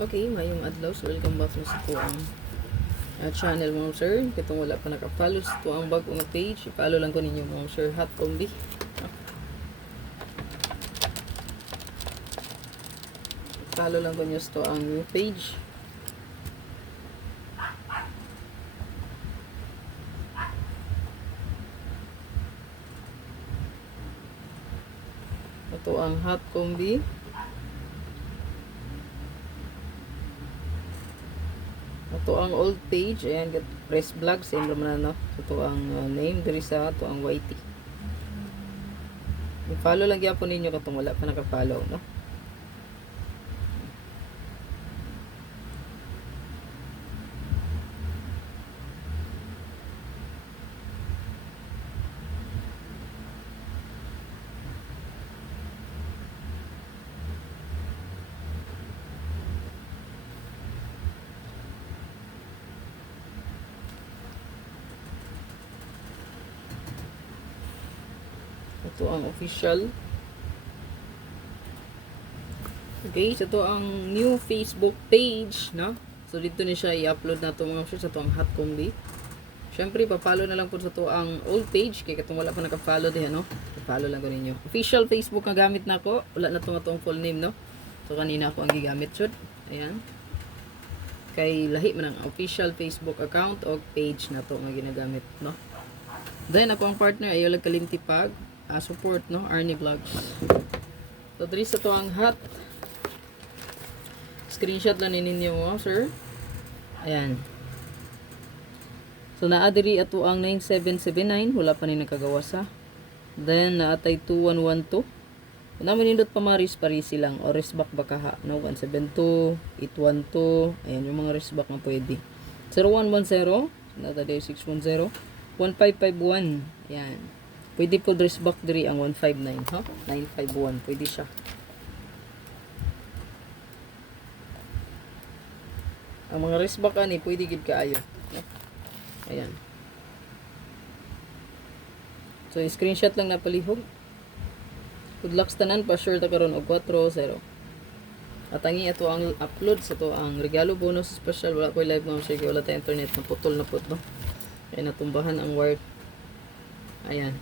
Okay, mayong adlaw. So, welcome back sa ito ang channel mga sir. Kitong wala pa naka-follow sa ito ang bagong page. I-follow lang ko ninyo mga sir. Hot combi. I-follow lang ko nyo sa ito ang new page. Ito ang hot combi. Ito ang old page. Ayan, press vlog. Same naman na, no? Ito ang name. Dari sa ito ang YT. I-follow lang yapon ninyo katong wala pa naka-follow, no? Ito ang official. Okay, so ito ang new Facebook page, no? So dito ni siya i-upload na ito mga sir sa ito ang hot combi. Siyempre, papalo na lang po sa ito ang old page. Kaya katong wala pa naka-follow din, no? Papalo lang ko ninyo. Official Facebook ang gamit na ako. Wala na itong full name, no? So kanina ako ang gigamit, sud. Ayan. Kay lahi man ang official Facebook account o page na ito nga ginagamit, no? Then ako ang partner ay Yolag Kalintipag. Support, no? Arnie Vlogs. So diri sa ito ang hot. Screenshot lang ninyo, sir. Ayan. So naadiri ato ang 9779, wala pa ni nakagawa sa. Then naatay 2112. Kung naman nindot pa mga risk silang o risk back baka no 172, 812, ayan yung mga risk back na pwede. 0110, naatay 610, 1551, ayan. Pwede po risk back diri ang 159, ha? 951, pwede siya. Ang mga risk back ani pwede gid kaayo. Ayan. So, screenshot lang na palihog. Good luck tanan, pa-sure ta karon og 4-0. At ang ito ang upload sa to ang regalo bonus special. Wala ko live mga sige, wala ta internet, naputol na put, no? Kaya natumbahan ang wire. Ayan.